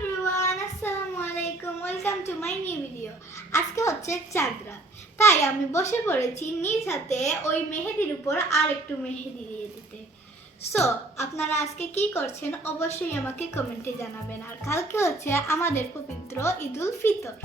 Everyone, আসসালামু আলাইকুম। Welcome to my new video. আজকে হচ্ছে চাঁদ রাত, তাই আমি বসে পড়েছি নিজ হাতে ওই মেহেদির উপর আর একটু মেহেদি দিয়ে দিতে। সো আপনারা আজকে কি করছেন অবশ্যই আমাকে কমেন্টে জানাবেন। আর কালকে হচ্ছে আমাদের পবিত্র ঈদুল ফিতর।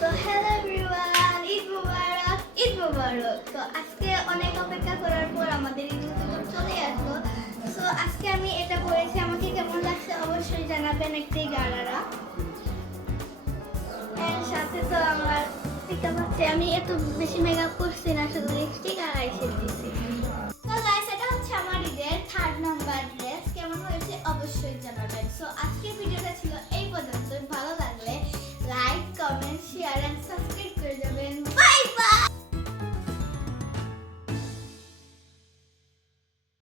তো হ্যালো এভরিওয়ান, ঈদ মোবারক, ঈদ মোবারক। তো আজকে অনেক অপেক্ষা করার পর আমাদের ঈদুল ফিতর চলে আসলো। সো আজকে আমি এটা পরেছি, আমাকে কেমন লাগছে অবশ্যই জানাবেন একটি গারারা। এর সাথে তো আমার মেকআপ আছে, আমি এত বেশি মেকআপ করছি না, শুধু লিপস্টিক আর আইশ্যাডো দিয়েছি। তো গাইস, এটা হচ্ছে আমার ঈদের 3rd নাম্বার ড্রেস। কেমন হয়েছে অবশ্যই জানাবেন। সো আজকের ভিডিওটা ছিল